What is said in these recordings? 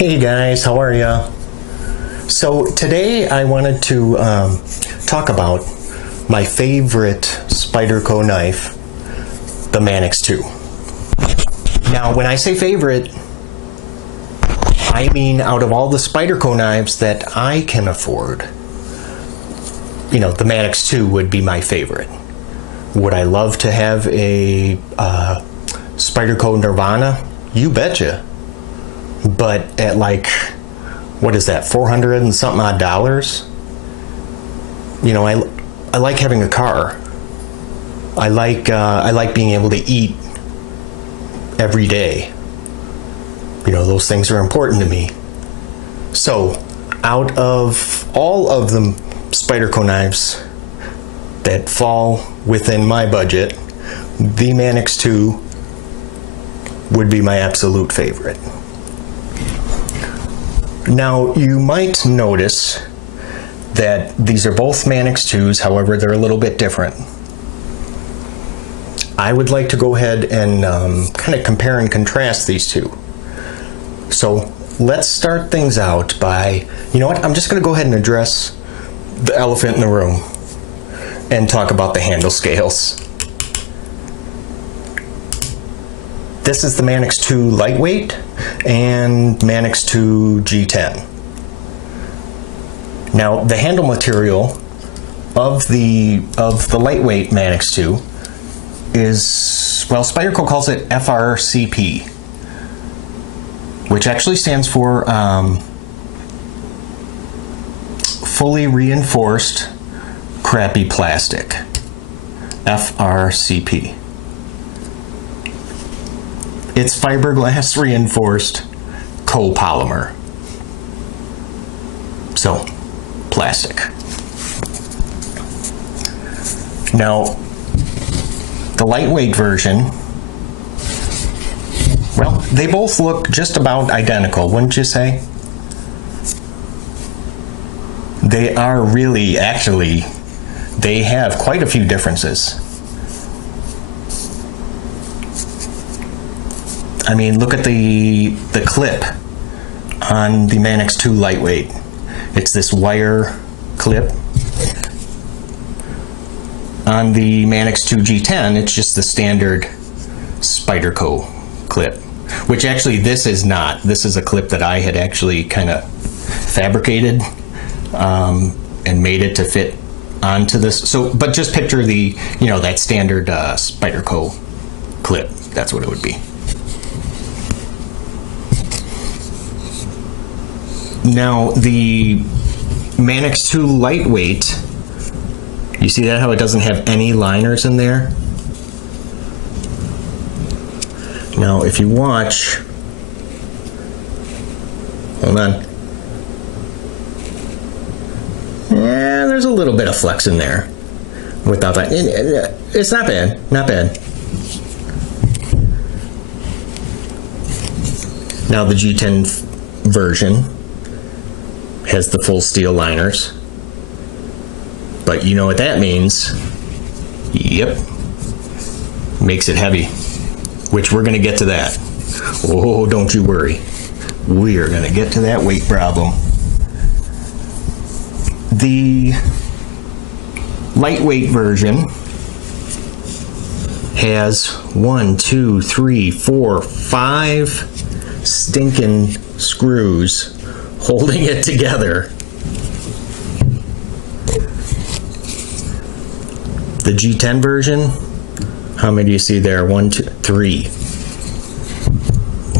Hey guys, how are ya? So today I wanted to talk about my favorite Spyderco knife, the Manix 2. Now when I say favorite, I mean out of all the Spyderco knives that I can afford, you know, the Manix 2 would be my favorite. Would I love to have a Spyderco Nirvana? You betcha. But at like, what is that, 400 and something odd dollars? You know, I like having a car. I like being able to eat every day. You know, those things are important to me. So, out of all of the Spyderco knives that fall within my budget, the Manix 2 would be my absolute favorite. Now, you might notice that these are both Manix 2s, however, they're a little bit different. I would like to go ahead and kind of compare and contrast these two. So let's start things out by, you know what, I'm just going to go ahead and address the elephant in the room and talk about the handle scales. This is the Manix 2 Lightweight and Manix 2 G-10. Now the handle material of the lightweight Manix 2 is, well, Spyderco calls it FRCP, which actually stands for fully reinforced crappy plastic. FRCP. It's fiberglass reinforced copolymer. So, plastic. Now, the lightweight version, well, they both look just about identical, wouldn't you say? They are really, actually, they have quite a few differences. I mean, look at the clip on the Manix 2 Lightweight. It's this wire clip. On the Manix 2 G10, it's just the standard Spyderco clip, which actually this is not. This is a clip that I had actually kind of fabricated and made it to fit onto this. So, but just picture the, you know, that standard Spyderco clip. That's what it would be. Now the Manix 2 Lightweight, you see that how it doesn't have any liners in there? Now if you watch, hold on. Yeah, there's a little bit of flex in there without that. It's not bad, not bad. Now the G10 version has the full steel liners, but you know what that means. Yep, makes it heavy, which we're going to get to that. Oh, don't you worry, we are going to get to that weight problem. The lightweight version has 1, 2, 3, 4, 5 stinking screws holding it together. The G10 version, how many do you see there? 1, 2, 3.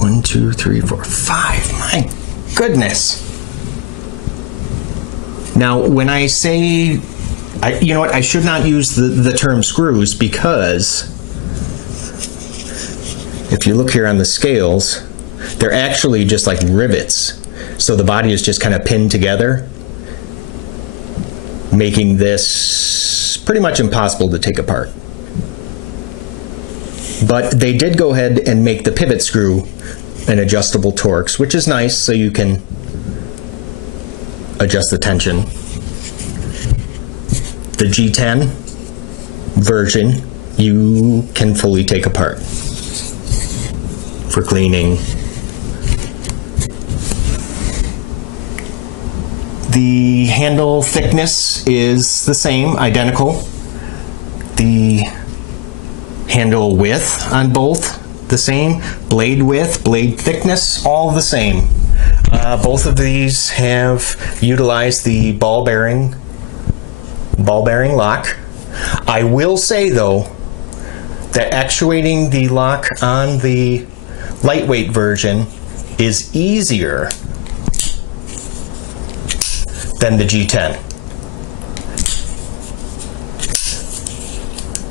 1, 2, 3, 4, 5. My goodness. Now, when I say, you know what, I should not use the term screws, because if you look here on the scales, they're actually just like rivets. So the body is just kind of pinned together, making this pretty much impossible to take apart. But they did go ahead and make the pivot screw an adjustable Torx, which is nice, so you can adjust the tension. The G10 version you can fully take apart for cleaning, The handle thickness is the same, identical. The handle width on both, the same. Blade width, blade thickness, all the same. Both of these have utilized the ball bearing lock. I will say though that actuating the lock on the lightweight version is easier than the G10.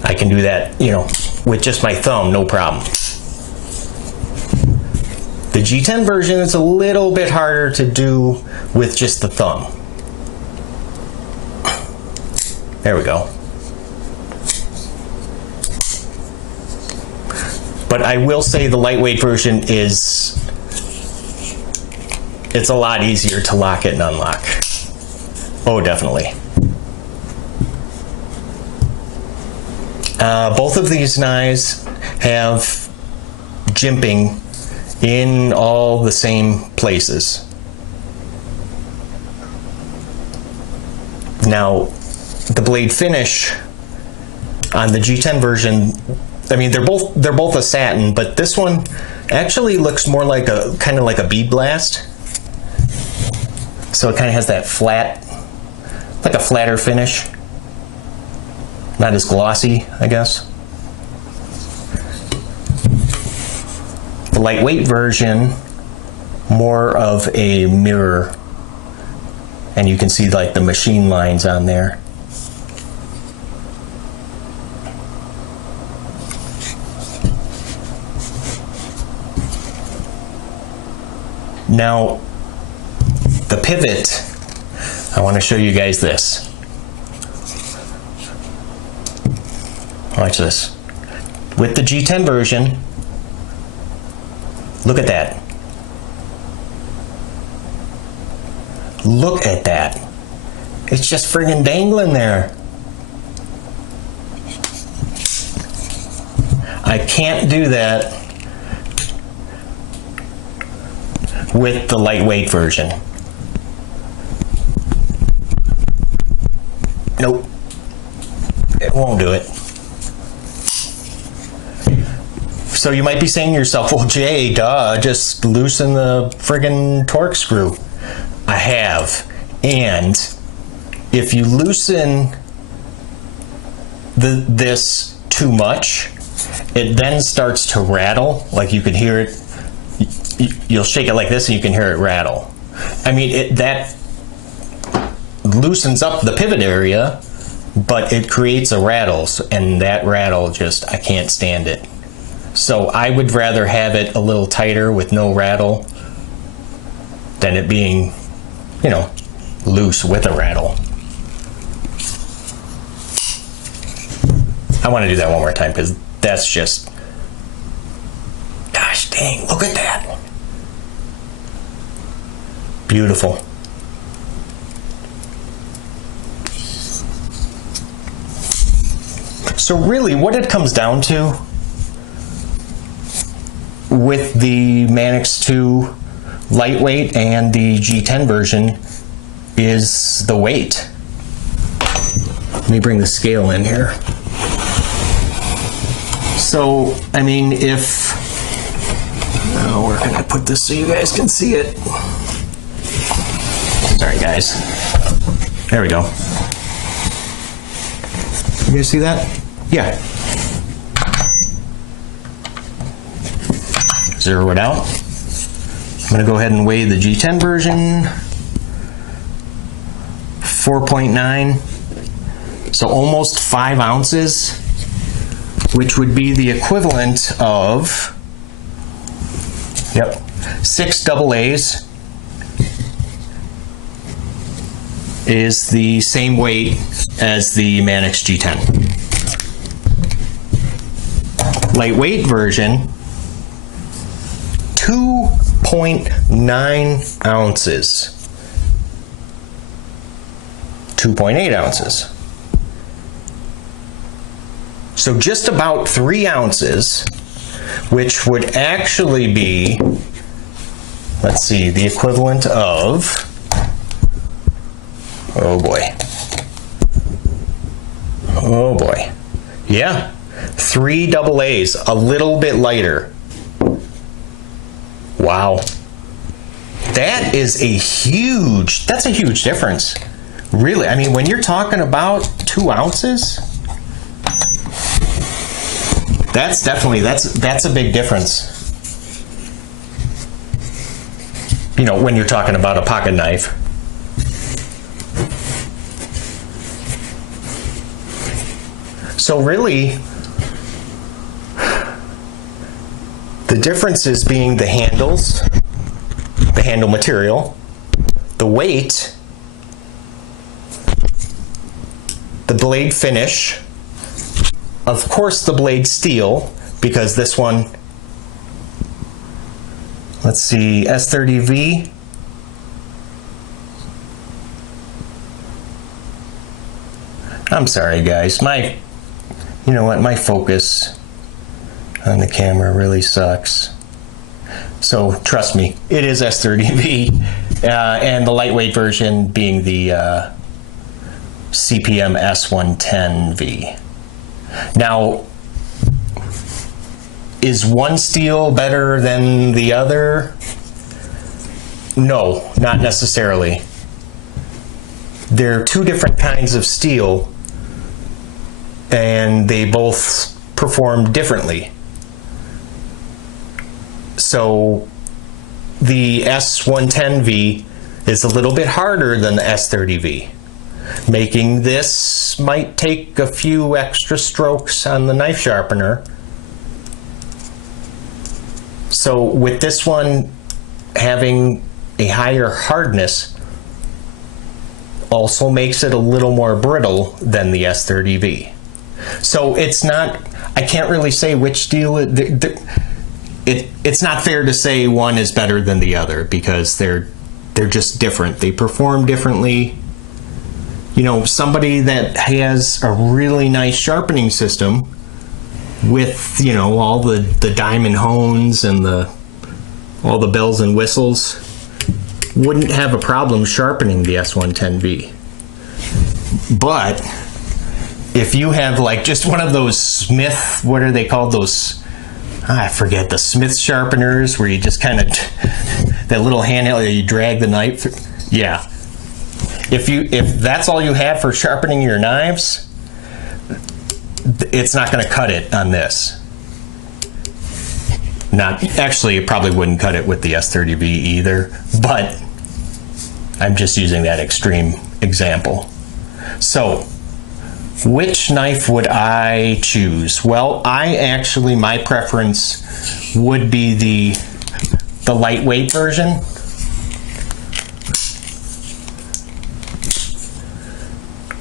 I can do that, you know, with just my thumb, no problem. The G10 version is a little bit harder to do with just the thumb. There we go. But I will say the lightweight version it's a lot easier to lock it and unlock. Oh, definitely. Both of these knives have jimping in all the same places. Now, the blade finish on the G10 version, I mean, they're both a satin, but this one actually looks more like a kind of like a bead blast. So it kind of has that flat, like a flatter finish. Not as glossy, I guess. The lightweight version, more of a mirror, and you can see like the machine lines on there. Now, the pivot, I want to show you guys this. Watch this. With the G10 version, look at that. Look at that. It's just friggin' dangling there. I can't do that with the lightweight version. Nope. It won't do it. So you might be saying to yourself, well, Jay, duh, just loosen the friggin' torque screw. I have. And if you loosen this too much, it then starts to rattle. Like you can hear it. You'll shake it like this and you can hear it rattle. I mean, that loosens up the pivot area, but it creates a rattle. And that rattle just, I can't stand it. So I would rather have it a little tighter with no rattle than it being, you know, loose with a rattle. I want to do that one more time because that's just, gosh dang, look at that. Beautiful. So really what it comes down to with the Manix 2 lightweight and the G10 version is the weight. Let me bring the scale in here. So, I mean, if, oh, where can I put this so you guys can see it? Sorry, guys. There we go. You guys see that? Yeah. Zero it out. I'm going to go ahead and weigh the G10 version. 4.9. So almost 5 ounces, which would be the equivalent of, yep, 6 AA's is the same weight as the Manix G10. Lightweight version, 2.9 ounces. 2.8 ounces. So just about 3 ounces, which would actually be, let's see, the equivalent of Oh boy. Oh boy. Yeah. 3 double A's, a little bit lighter. Wow. That is that's a huge difference. Really, I mean, when you're talking about 2 ounces, that's a big difference. You know, when you're talking about a pocket knife. So really, the differences being the handles, the handle material, the weight, the blade finish, of course the blade steel, because this one, let's see, S30V, I'm sorry guys, you know what, my focus on the camera really sucks. So trust me, it is S30V, and the lightweight version being the CPM S110V. Now, is one steel better than the other? No, not necessarily. They're 2 different kinds of steel, and they both perform differently. So the S110V is a little bit harder than the S30V, making this might take a few extra strokes on the knife sharpener. So with this one having a higher hardness also makes it a little more brittle than the S30V. So it's not, I can't really say which steel, it's not fair to say one is better than the other, because they're just different. They perform differently. You know, somebody that has a really nice sharpening system with, you know, all the diamond hones and all the bells and whistles wouldn't have a problem sharpening the S110V. But if you have like just one of those Smith, what are they called, those, I forget, the Smith sharpeners where you just kind of, that little handheld that you drag the knife through. Yeah. If that's all you have for sharpening your knives, it's not going to cut it on this. Actually, it probably wouldn't cut it with the S30V either, but I'm just using that extreme example. So, which knife would I choose? Well, my preference would be the lightweight version.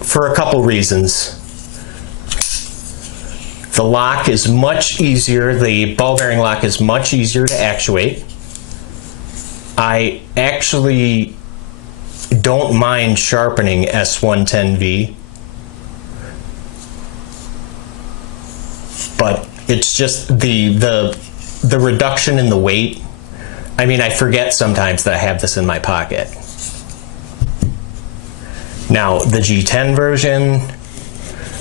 For a couple reasons. The lock is much easier, the ball bearing lock is much easier to actuate. I actually don't mind sharpening S110V, but it's just the reduction in the weight. I mean, I forget sometimes that I have this in my pocket. Now, the G-10 version,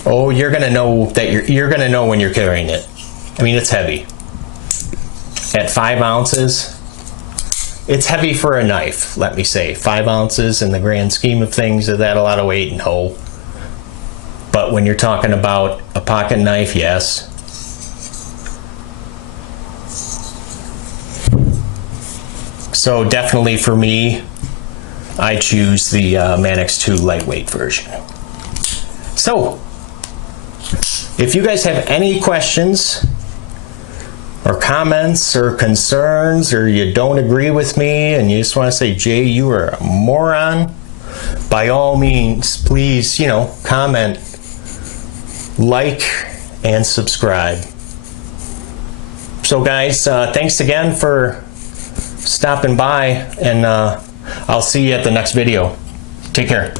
oh, you're gonna know that you're gonna know when you're carrying it. I mean, it's heavy. At 5 ounces, it's heavy for a knife, let me say. 5 ounces in the grand scheme of things, is that a lot of weight? No. But when you're talking about a pocket knife, yes. So definitely for me, I choose the Manix 2 lightweight version. So, if you guys have any questions or comments or concerns, or you don't agree with me and you just want to say, Jay, you are a moron, by all means, please, comment, like, and subscribe. So guys, thanks again for stopping by, and I'll see you at the next video. Take care.